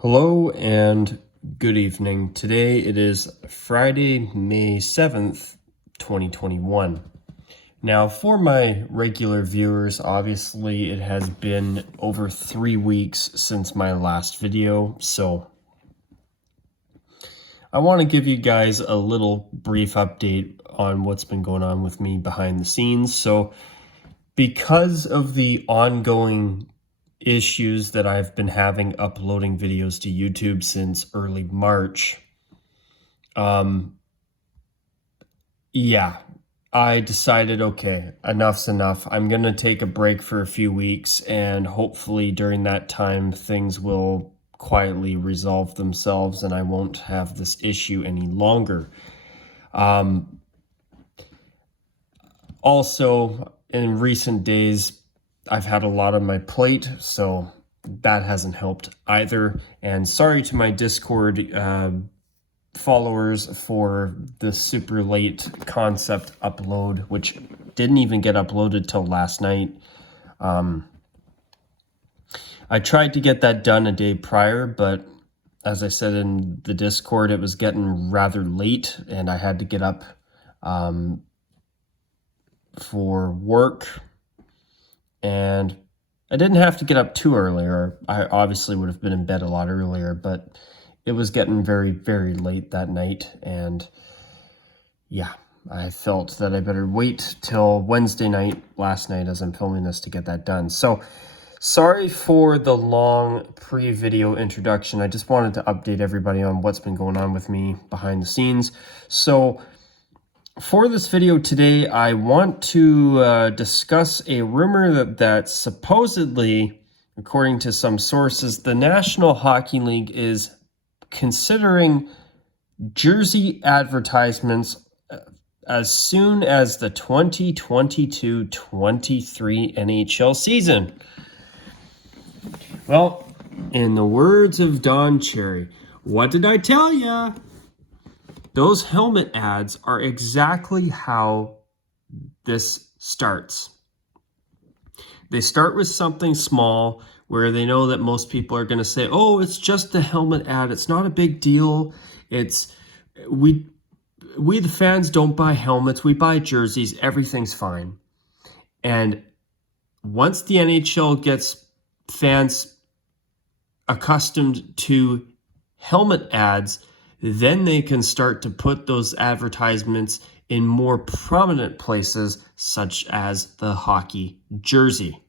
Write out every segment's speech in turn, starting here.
Hello and good evening. Today it is Friday, May 7th, 2021. Now, for my regular viewers, obviously it has been over 3 weeks since my last video, so I want to give you guys a little brief update on what's been going on with me behind the scenes. So, because of the ongoing issues that I've been having uploading videos to YouTube since early March, I decided, okay, enough's enough. I'm going to take a break for a few weeks, and hopefully during that time things will quietly resolve themselves and I won't have this issue any longer. Also, in recent days, I've had a lot on my plate, so that hasn't helped either. And sorry to my Discord followers for the super late concept upload, which didn't even get uploaded till last night. I tried to get that done a day prior, but as I said in the Discord, it was getting rather late and I had to get up for work, and I didn't have to get up too early, or I obviously would have been in bed a lot earlier, but it was getting very, very late that night, and yeah, I felt that I better wait till Wednesday night, last night, as I'm filming this to get that done. So sorry for the long pre-video introduction. I just wanted to update everybody on what's been going on with me behind the scenes. So for this video today, I want to discuss a rumor that supposedly, according to some sources, the National Hockey League is considering jersey advertisements as soon as the 2022-23 NHL season. Well, in the words of Don Cherry, what did I tell ya? Those helmet ads are exactly how this starts. They start with something small where they know that most people are going to say, oh, it's just a helmet ad. It's not a big deal. We the fans don't buy helmets. We buy jerseys. Everything's fine. And once the NHL gets fans accustomed to helmet ads, then they can start to put those advertisements in more prominent places, such as the hockey jersey.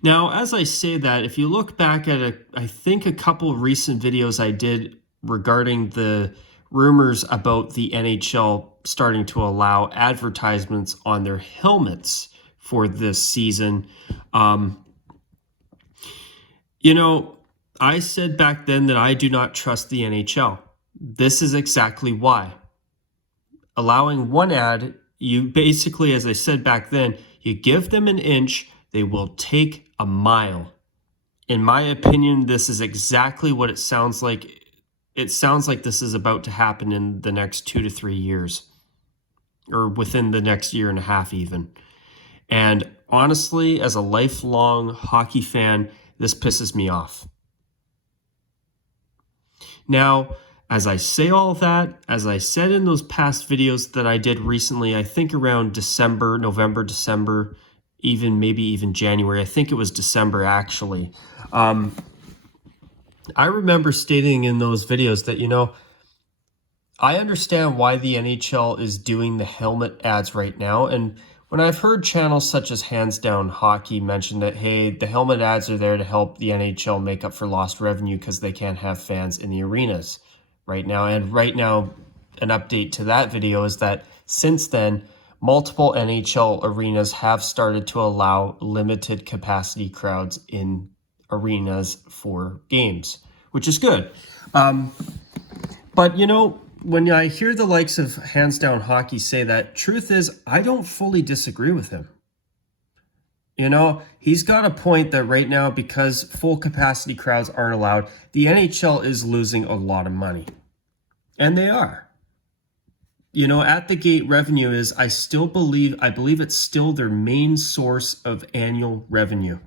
Now, as I say that, if you look back at I think a couple recent videos I did regarding the rumors about the NHL starting to allow advertisements on their helmets for this season, I said back then that I do not trust the NHL. This is exactly why. Allowing one ad, you basically, as I said back then, you give them an inch, they will take a mile. In my opinion, this is exactly what it sounds like. It sounds like this is about to happen in the next 2 to 3 years, or within the next year and a half even. And honestly, as a lifelong hockey fan, this pisses me off. Now, as I say all that, as I said in those past videos that I did recently, I think around November, December, maybe even January, I think it was December actually, I remember stating in those videos that, I understand why the NHL is doing the helmet ads right now, and when I've heard channels such as Hands Down Hockey mention that, hey, the helmet ads are there to help the NHL make up for lost revenue because they can't have fans in the arenas right now. And right now, an update to that video is that since then, multiple NHL arenas have started to allow limited capacity crowds in arenas for games, which is good. But, when I hear the likes of Hands Down Hockey say that, truth is, I don't fully disagree with him. He's got a point that right now, because full capacity crowds aren't allowed, the NHL is losing a lot of money. And they are. At the gate revenue is, I believe it's still their main source of annual revenue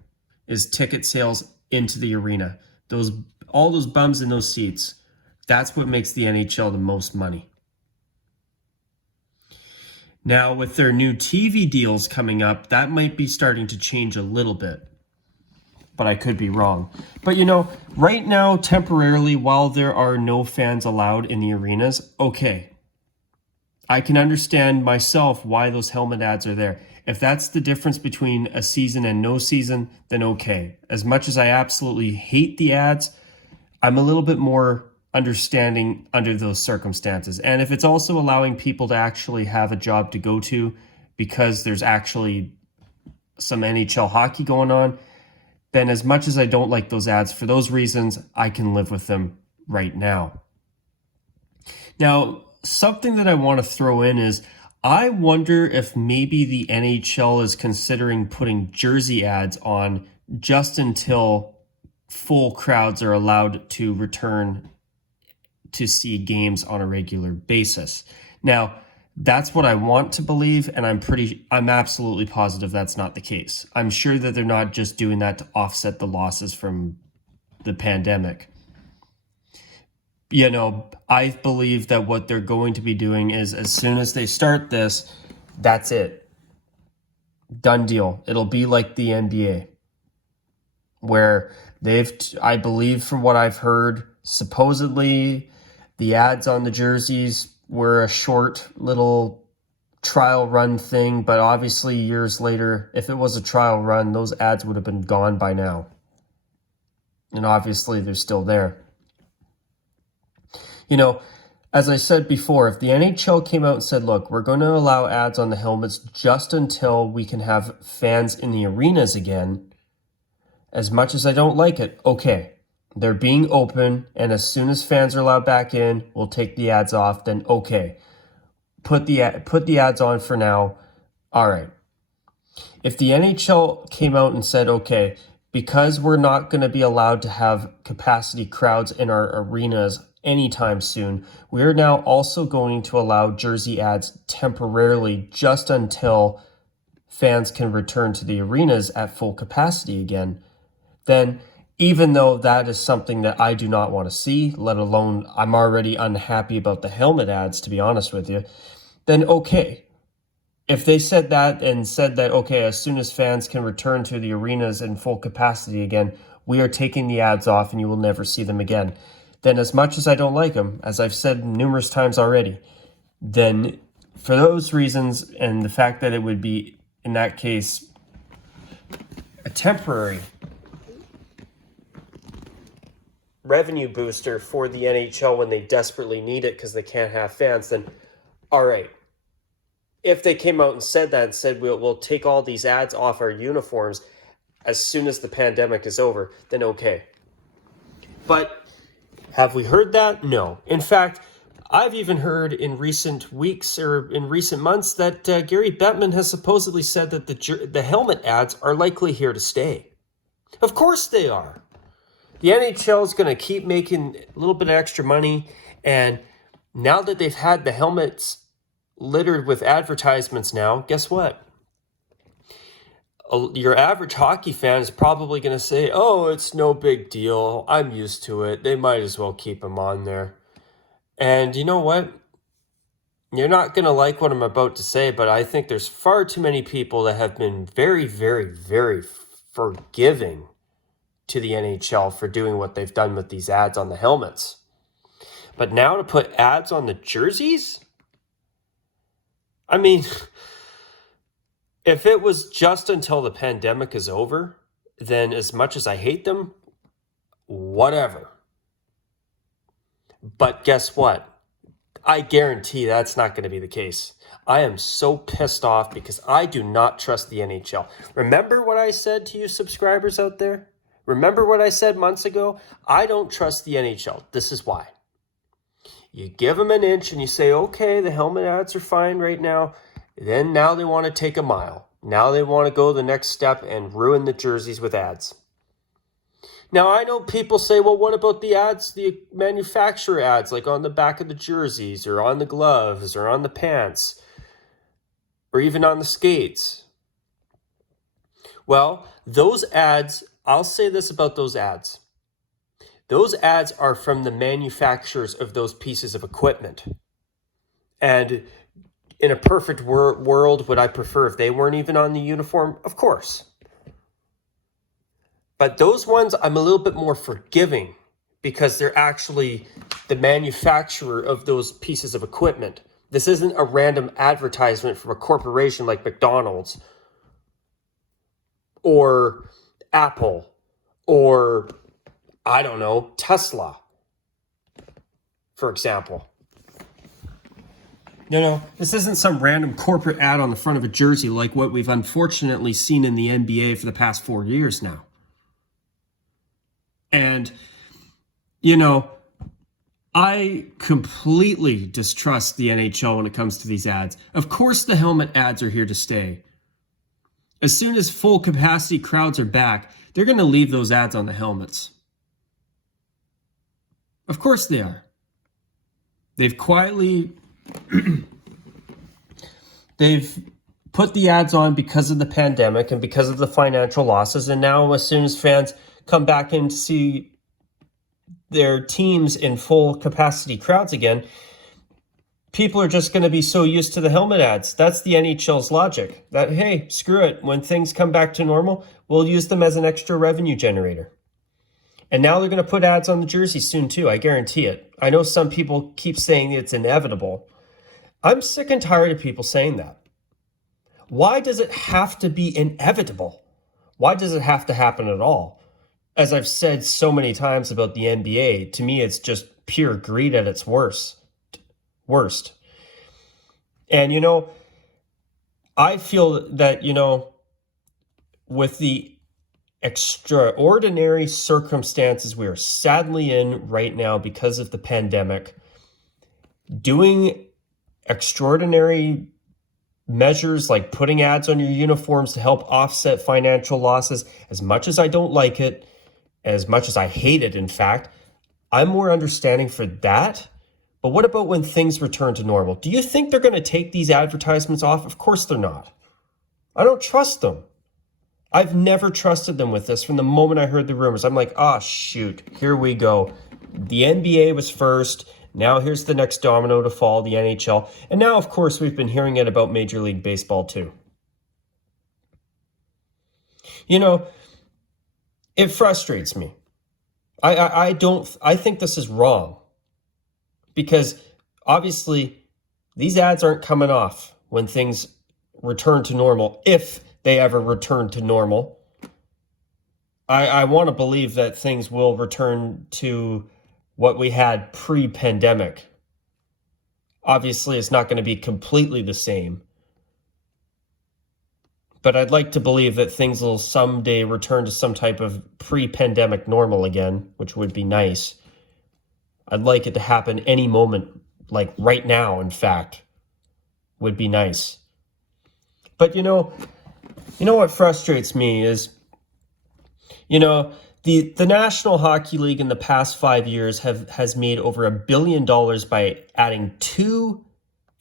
is ticket sales into the arena. All those bums in those seats. That's what makes the NHL the most money. Now, with their new TV deals coming up, that might be starting to change a little bit. But I could be wrong. But right now, temporarily, while there are no fans allowed in the arenas, okay. I can understand myself why those helmet ads are there. If that's the difference between a season and no season, then okay. As much as I absolutely hate the ads, I'm a little bit more understanding under those circumstances. And if it's also allowing people to actually have a job to go to because there's actually some NHL hockey going on, then as much as I don't like those ads for those reasons, I can live with them right now. Now, something that I want to throw in is I wonder if maybe the NHL is considering putting jersey ads on just until full crowds are allowed to return to see games on a regular basis. Now, that's what I want to believe, and I'm absolutely positive that's not the case. I'm sure that they're not just doing that to offset the losses from the pandemic. I believe that what they're going to be doing is as soon as they start this, that's it. Done deal. It'll be like the NBA, where I believe from what I've heard, supposedly the ads on the jerseys were a short little trial run thing, but obviously years later, if it was a trial run, those ads would have been gone by now. And obviously they're still there. As I said before, if the NHL came out and said, look, we're going to allow ads on the helmets just until we can have fans in the arenas again, as much as I don't like it, okay. They're being open, and as soon as fans are allowed back in, we'll take the ads off, then okay. Put the ads on for now. All right. If the NHL came out and said, okay, because we're not going to be allowed to have capacity crowds in our arenas anytime soon, we're now also going to allow jersey ads temporarily just until fans can return to the arenas at full capacity again, then even though that is something that I do not want to see, let alone I'm already unhappy about the helmet ads, to be honest with you, then okay. If they said that and said that, okay, as soon as fans can return to the arenas in full capacity again, we are taking the ads off and you will never see them again, then as much as I don't like them, as I've said numerous times already, then for those reasons and the fact that it would be, in that case, a temporary revenue booster for the NHL when they desperately need it because they can't have fans, then all right. If they came out and said that and said we'll take all these ads off our uniforms as soon as the pandemic is over, then okay. But have we heard that? No. In fact, I've even heard in recent weeks or in recent months that Gary Bettman has supposedly said that the helmet ads are likely here to stay. Of course they are. The NHL is going to keep making a little bit of extra money, and now that they've had the helmets littered with advertisements now, guess what? Your average hockey fan is probably going to say, oh, it's no big deal. I'm used to it. They might as well keep them on there. And you know what? You're not going to like what I'm about to say, but I think there's far too many people that have been very, very, very forgiving to the NHL for doing what they've done with these ads on the helmets. But now to put ads on the jerseys? I mean, if it was just until the pandemic is over, then as much as I hate them, whatever. But guess what? I guarantee that's not going to be the case. I am so pissed off because I do not trust the NHL. Remember what I said to you subscribers out there? Remember what I said months ago? I don't trust the NHL. This is why. You give them an inch and you say, okay, the helmet ads are fine right now. Then now they want to take a mile. Now they want to go the next step and ruin the jerseys with ads. Now, I know people say, well, what about the ads, the manufacturer ads, like on the back of the jerseys or on the gloves or on the pants or even on the skates? Well, those ads, I'll say this about those ads. those ads are from the manufacturers of those pieces of equipment. And in a perfect world, would I prefer if they weren't even on the uniform? Of course. But those ones, I'm a little bit more forgiving because they're actually the manufacturer of those pieces of equipment. This isn't a random advertisement from a corporation like McDonald's or Apple or, I don't know, Tesla, for example. No, this isn't some random corporate ad on the front of a jersey like what we've unfortunately seen in the NBA for the past 4 years now. And, I completely distrust the NHL when it comes to these ads. Of course, the helmet ads are here to stay. As soon as full capacity crowds are back, they're going to leave those ads on the helmets. Of course they are. They've quietly... they've put the ads on because of the pandemic and because of the financial losses. And now as soon as fans come back in to see their teams in full capacity crowds again, people are just going to be so used to the helmet ads. That's the NHL's logic. That, hey, screw it. When things come back to normal, we'll use them as an extra revenue generator. And now they're going to put ads on the jersey soon too. I guarantee it. I know some people keep saying it's inevitable. I'm sick and tired of people saying that. Why does it have to be inevitable? Why does it have to happen at all? As I've said so many times about the NBA, to me, it's just pure greed at its worst. And, I feel that, with the extraordinary circumstances we are sadly in right now because of the pandemic, doing extraordinary measures like putting ads on your uniforms to help offset financial losses, as much as I don't like it, as much as I hate it, in fact, I'm more understanding for that. But what about when things return to normal? Do you think they're going to take these advertisements off? Of course they're not. I don't trust them. I've never trusted them with this from the moment I heard the rumors. I'm like, shoot, here we go. The NBA was first. Now here's the next domino to fall, the NHL. And now, of course, we've been hearing it about Major League Baseball too. It frustrates me. I think this is wrong. Because obviously these ads aren't coming off when things return to normal, if they ever return to normal. I want to believe that things will return to what we had pre-pandemic. Obviously, it's not going to be completely the same. But I'd like to believe that things will someday return to some type of pre-pandemic normal again, which would be nice. I'd like it to happen any moment, like right now, in fact, would be nice. But what frustrates me is, the National Hockey League in the past 5 years has made over $1 billion by adding 2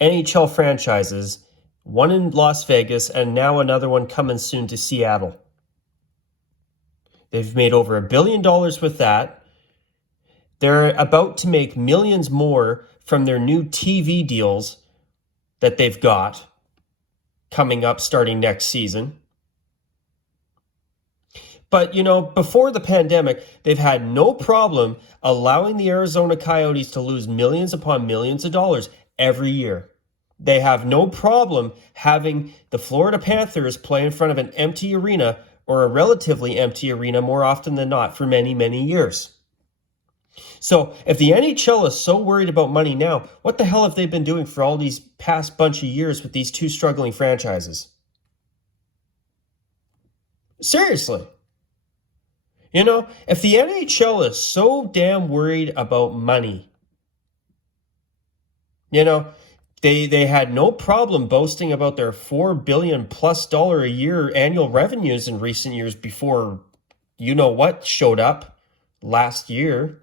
NHL franchises, one in Las Vegas and now another one coming soon to Seattle. They've made over $1 billion with that. They're about to make millions more from their new TV deals that they've got coming up starting next season. But, before the pandemic, they've had no problem allowing the Arizona Coyotes to lose millions upon millions of dollars every year. They have no problem having the Florida Panthers play in front of an empty arena or a relatively empty arena more often than not for many, many years. So if the NHL is so worried about money now, what the hell have they been doing for all these past bunch of years with these 2 struggling franchises? Seriously. If the NHL is so damn worried about money, they had no problem boasting about their $4 billion plus a year annual revenues in recent years before what showed up last year.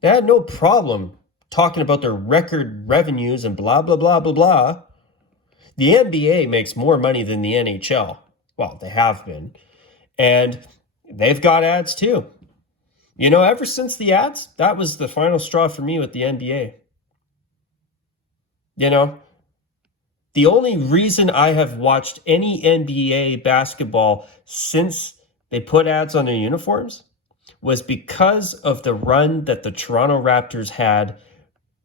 They had no problem talking about their record revenues and blah, blah, blah, blah, blah. The NBA makes more money than the NHL. Well, they have been. And they've got ads too. Ever since the ads, that was the final straw for me with the NBA. The only reason I have watched any NBA basketball since they put ads on their uniforms was because of the run that the Toronto Raptors had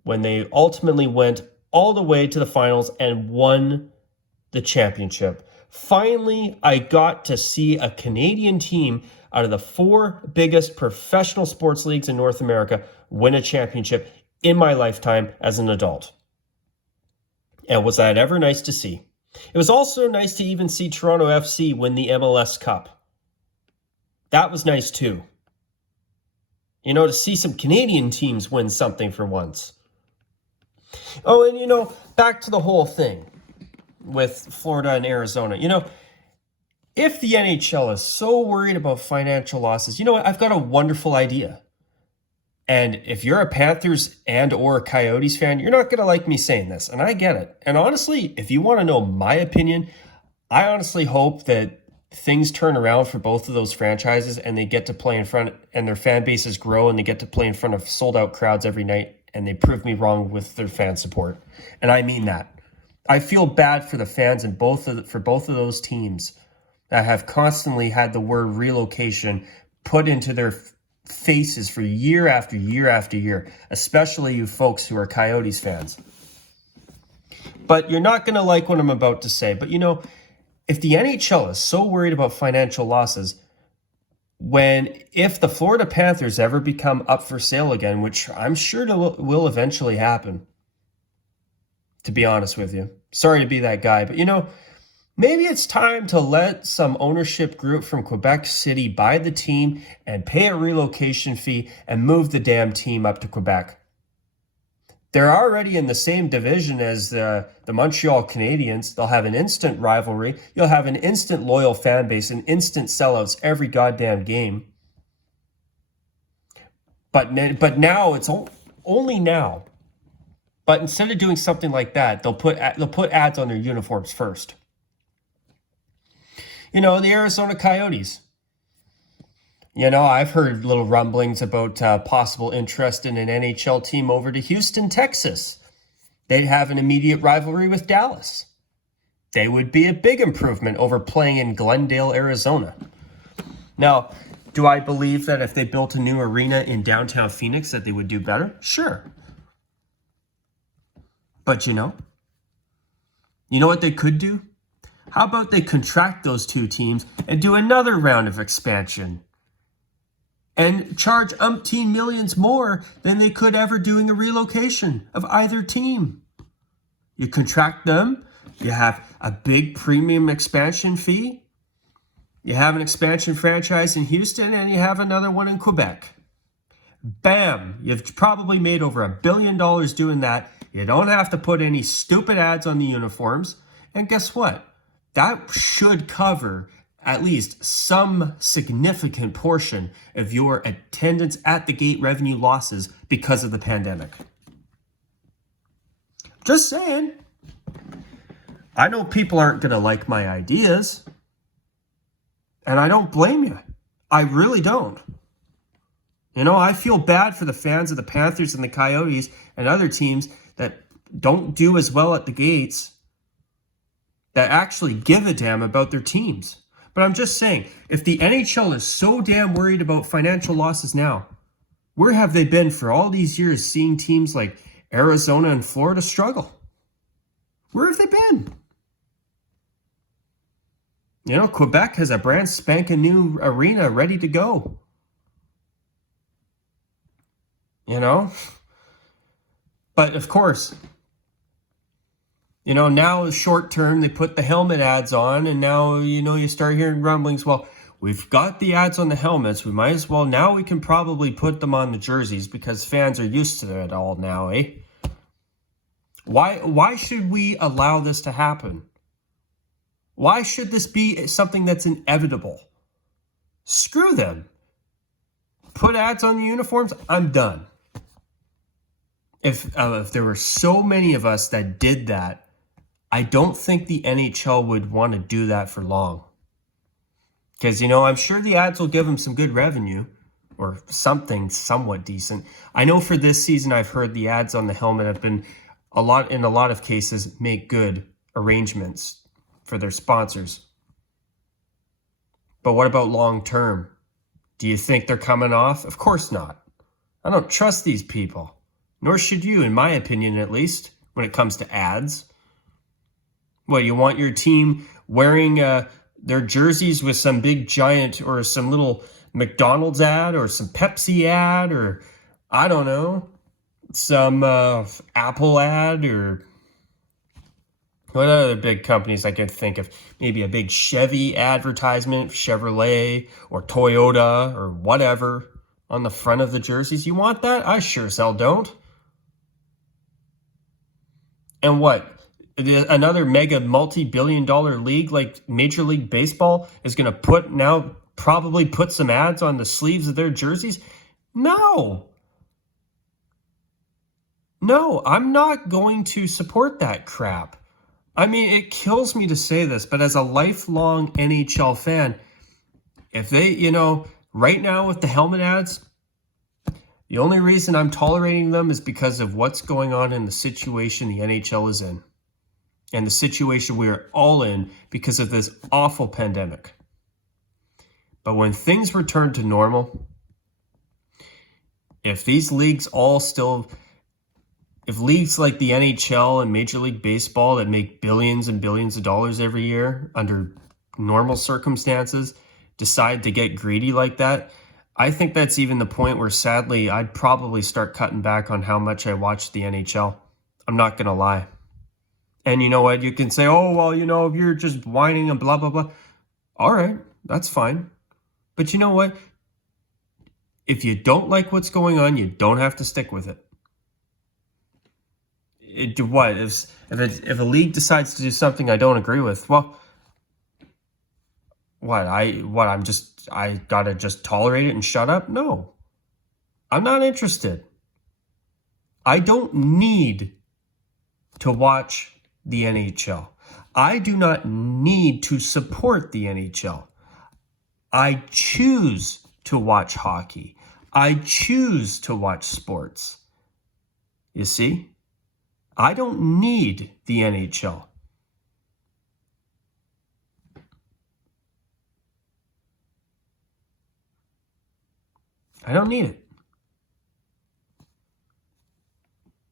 when they ultimately went all the way to the finals and won the championship. Finally, I got to see a Canadian team out of the 4 biggest professional sports leagues in North America win a championship in my lifetime as an adult. And was that ever nice to see? It was also nice to even see Toronto FC win the MLS Cup. That was nice too. To see some Canadian teams win something for once. Oh, and back to the whole thing with Florida and Arizona. If the NHL is so worried about financial losses, you know what? I've got a wonderful idea. And if you're a Panthers and or a Coyotes fan, you're not going to like me saying this, and I get it. And honestly, if you want to know my opinion, I honestly hope that things turn around for both of those franchises and they get to play in front, and their fan bases grow, and they get to play in front of sold-out crowds every night, and they prove me wrong with their fan support. And I mean that. I feel bad for the fans in both of those teams that have constantly had the word relocation put into their faces for year after year after year, especially you folks who are Coyotes fans. But you're not going to like what I'm about to say. But if the NHL is so worried about financial losses, if the Florida Panthers ever become up for sale again, which I'm sure will eventually happen, to be honest with you. Sorry to be that guy, but maybe it's time to let some ownership group from Quebec City buy the team and pay a relocation fee and move the damn team up to Quebec. They're already in the same division as the Montreal Canadiens. They'll have an instant rivalry. You'll have an instant loyal fan base and instant sellouts every goddamn game. But now it's only now. But instead of doing something like that, they'll put ads on their uniforms first. The Arizona Coyotes. I've heard little rumblings about possible interest in an NHL team over to Houston, Texas. They'd have an immediate rivalry with Dallas. They would be a big improvement over playing in Glendale, Arizona. Now, do I believe that if they built a new arena in downtown Phoenix that they would do better? Sure. But you know what they could do? How about they contract those two teams and do another round of expansion and charge umpteen millions more than they could ever doing a relocation of either team? You contract them, you have a big premium expansion fee, you have an expansion franchise in Houston, and you have another one in Quebec. Bam! You've probably made over $1 billion doing that. You don't have to put any stupid ads on the uniforms. And guess what? That should cover at least some significant portion of your attendance at the gate revenue losses because of the pandemic. Just saying. I know people aren't going to like my ideas. And I don't blame you. I really don't. I feel bad for the fans of the Panthers and the Coyotes and other teams that don't do as well at the gates, that actually give a damn about their teams. But I'm just saying, if the NHL is so damn worried about financial losses now, where have they been for all these years seeing teams like Arizona and Florida struggle? Where have they been? Quebec has a brand spanking new arena ready to go. But of course, now is short term. They put the helmet ads on, and now, you start hearing rumblings. Well, we've got the ads on the helmets. We might as well, now we can probably put them on the jerseys because fans are used to it all now, eh? Why should we allow this to happen? Why should this be something that's inevitable? Screw them. Put ads on the uniforms. I'm done. If there were so many of us that did that, I don't think the NHL would want to do that for long. Because, I'm sure the ads will give them some good revenue. or something somewhat decent. I know for this season, I've heard the ads on the helmet have been in a lot of cases, make good arrangements for their sponsors. But what about long term? Do you think they're coming off? Of course not. I don't trust these people. Nor should you, in my opinion, at least, when it comes to ads. What, you want your team wearing their jerseys with some big giant or some little McDonald's ad or some Pepsi ad or, I don't know, some Apple ad or what other big companies I can think of? Maybe a big Chevy advertisement, Chevrolet or Toyota or whatever on the front of the jerseys. You want that? I sure as hell don't. And what? Another mega multi-billion-dollar league like Major League Baseball is going to probably put some ads on the sleeves of their jerseys? No, I'm not going to support that crap. I mean, it kills me to say this, but as a lifelong NHL fan, if they, right now with the helmet ads, the only reason I'm tolerating them is because of what's going on in the situation the NHL is in. And the situation we are all in because of this awful pandemic. But when things return to normal, if these leagues if leagues like the NHL and Major League Baseball that make billions and billions of dollars every year under normal circumstances decide to get greedy like that, I think that's even the point where sadly I'd probably start cutting back on how much I watch the NHL. I'm not going to lie. And you know what? You can say, oh, well, if you're just whining and blah, blah, blah. All right, that's fine. But you know what? If you don't like what's going on, you don't have to stick with it. If a league decides to do something I don't agree with, well, I gotta just tolerate it and shut up? No, I'm not interested. I don't need to watch the NHL. I do not need to support the NHL. I choose to watch hockey. I choose to watch sports. You see? I don't need the NHL. I don't need it.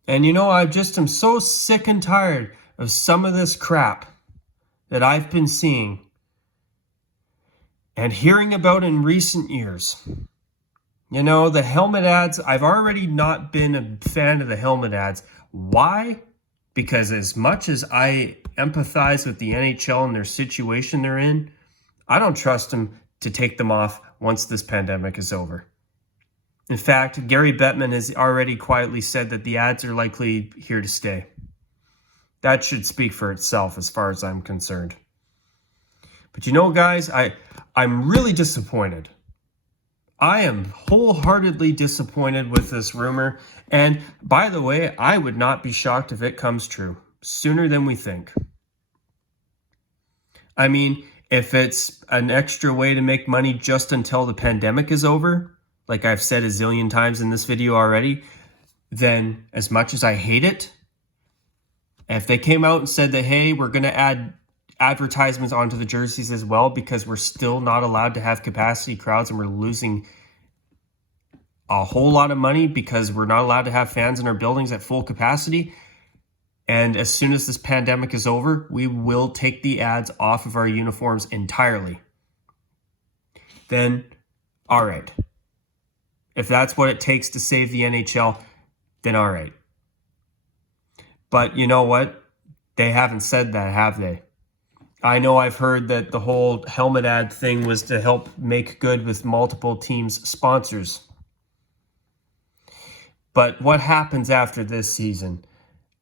And I just am so sick and tired of some of this crap that I've been seeing and hearing about in recent years. The helmet ads, I've already not been a fan of the helmet ads. Why? Because as much as I empathize with the NHL and their situation they're in, I don't trust them to take them off once this pandemic is over. In fact, Gary Bettman has already quietly said that the ads are likely here to stay. That should speak for itself as far as I'm concerned. But guys, I'm really disappointed. I am wholeheartedly disappointed with this rumor. And by the way, I would not be shocked if it comes true sooner than we think. I mean, if it's an extra way to make money just until the pandemic is over, like I've said a zillion times in this video already, then as much as I hate it, if they came out and said that, hey, we're going to add advertisements onto the jerseys as well because we're still not allowed to have capacity crowds and we're losing a whole lot of money because we're not allowed to have fans in our buildings at full capacity. And as soon as this pandemic is over, we will take the ads off of our uniforms entirely. Then, all right. If that's what it takes to save the NHL, then all right. But you know what? They haven't said that, have they? I know I've heard that the whole helmet ad thing was to help make good with multiple teams' sponsors. But what happens after this season?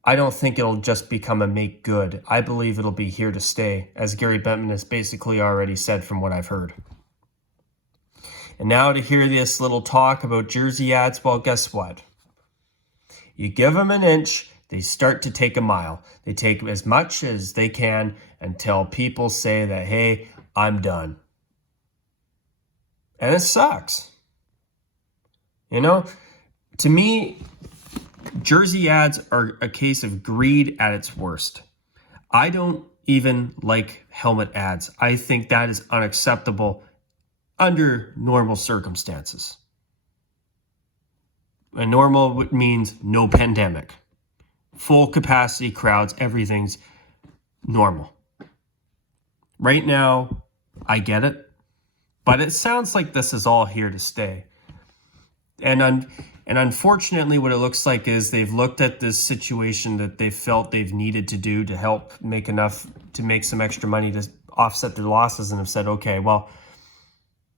I don't think it'll just become a make good. I believe it'll be here to stay, as Gary Bettman has basically already said from what I've heard. And now to hear this little talk about jersey ads, well, guess what? You give them an inch, they start to take a mile. They take as much as they can until people say that, hey, I'm done. And it sucks. You know, to me, jersey ads are a case of greed at its worst. I don't even like helmet ads. I think that is unacceptable under normal circumstances. And normal means no pandemic. Full capacity crowds, everything's normal. Right now, I get it, but it sounds like this is all here to stay. And unfortunately, what it looks like is they've looked at this situation that they felt they've needed to do to help make enough to make some extra money to offset their losses, and have said, okay, well,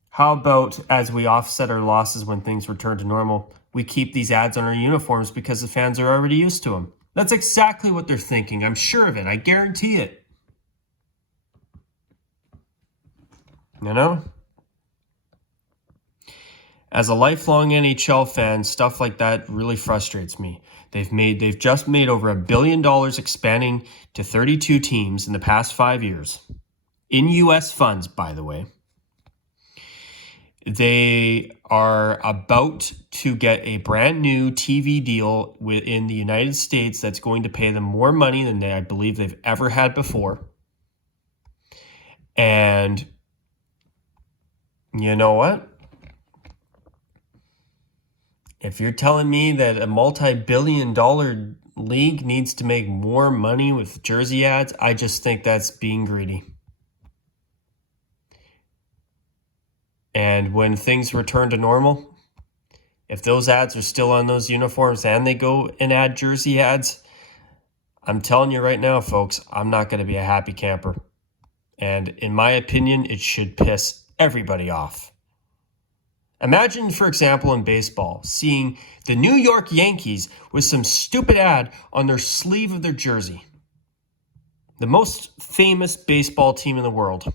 how about as we offset our losses when things return to normal, we keep these ads on our uniforms because the fans are already used to them. That's exactly what they're thinking. I'm sure of it. I guarantee it. You know? As a lifelong NHL fan, stuff like that really frustrates me. They've just made over $1 billion expanding to 32 teams in the past 5 years. In US funds, by the way. They are about to get a brand new TV deal within the United States that's going to pay them more money than I believe they've ever had before. And you know what? If you're telling me that a multi-billion-dollar league needs to make more money with jersey ads, I just think that's being greedy. And when things return to normal, if those ads are still on those uniforms and they go and add jersey ads, I'm telling you right now, folks, I'm not going to be a happy camper. And in my opinion, it should piss everybody off. Imagine, for example, in baseball, seeing the New York Yankees with some stupid ad on their sleeve of their jersey. The most famous baseball team in the world.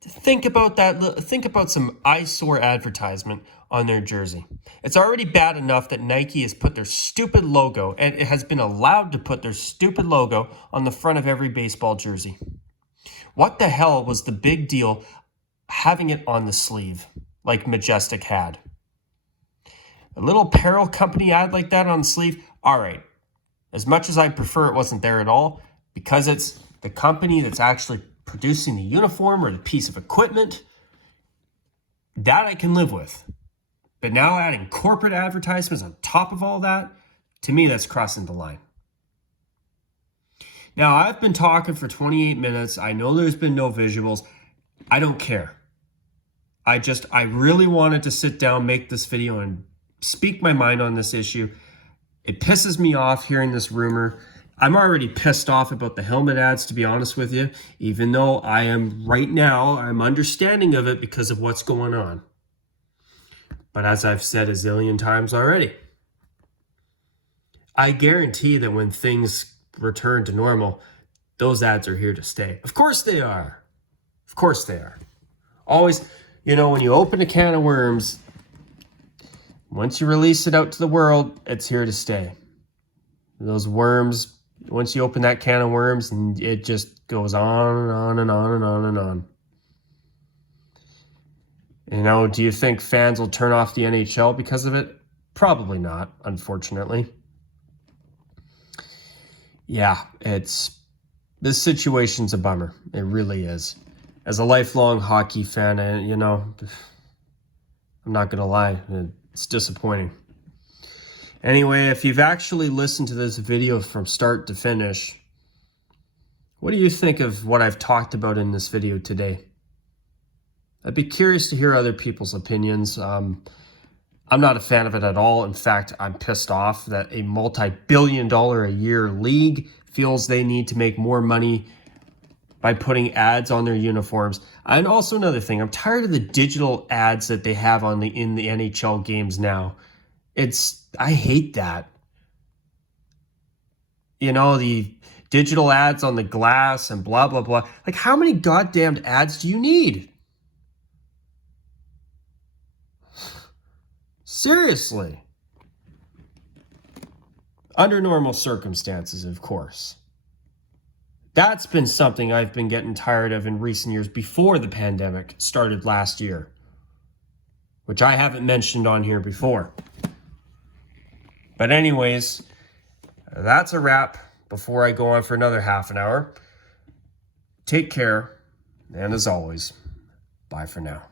Think about that. Think about some eyesore advertisement on their jersey. It's already bad enough that Nike has put their stupid logo, and it has been allowed to put their stupid logo on the front of every baseball jersey. What the hell was the big deal having it on the sleeve like Majestic had? A little apparel company ad like that on the sleeve, all right. As much as I prefer it wasn't there at all, because it's the company that's actually producing the uniform or the piece of equipment, that I can live with. But now adding corporate advertisements on top of all that, to me, that's crossing the line. Now, I've been talking for 28 minutes. I know there's been no visuals. I don't care. I really wanted to sit down, make this video, and speak my mind on this issue. It pisses me off hearing this rumor. I'm already pissed off about the helmet ads, to be honest with you, even though I'm understanding of it because of what's going on. But as I've said a zillion times already, I guarantee that when things return to normal, those ads are here to stay. Of course they are. Of course they are. Always, when you open a can of worms, once you release it out to the world, it's here to stay. Those worms, once you open that can of worms, and it just goes on and on and on and on and on. Do you think fans will turn off the NHL because of it? Probably not, unfortunately. Yeah, this situation's a bummer. It really is. As a lifelong hockey fan, I'm not going to lie, it's disappointing. Anyway, if you've actually listened to this video from start to finish, what do you think of what I've talked about in this video today? I'd be curious to hear other people's opinions. I'm not a fan of it at all. In fact, I'm pissed off that a multi-billion-dollar-a-year league feels they need to make more money by putting ads on their uniforms. And also another thing, I'm tired of the digital ads that they have in the NHL games now. I hate that. The digital ads on the glass and blah, blah, blah. Like, how many goddamn ads do you need? Seriously. Under normal circumstances, of course. That's been something I've been getting tired of in recent years before the pandemic started last year. which I haven't mentioned on here before. But anyways, that's a wrap before I go on for another half an hour. Take care, and as always, bye for now.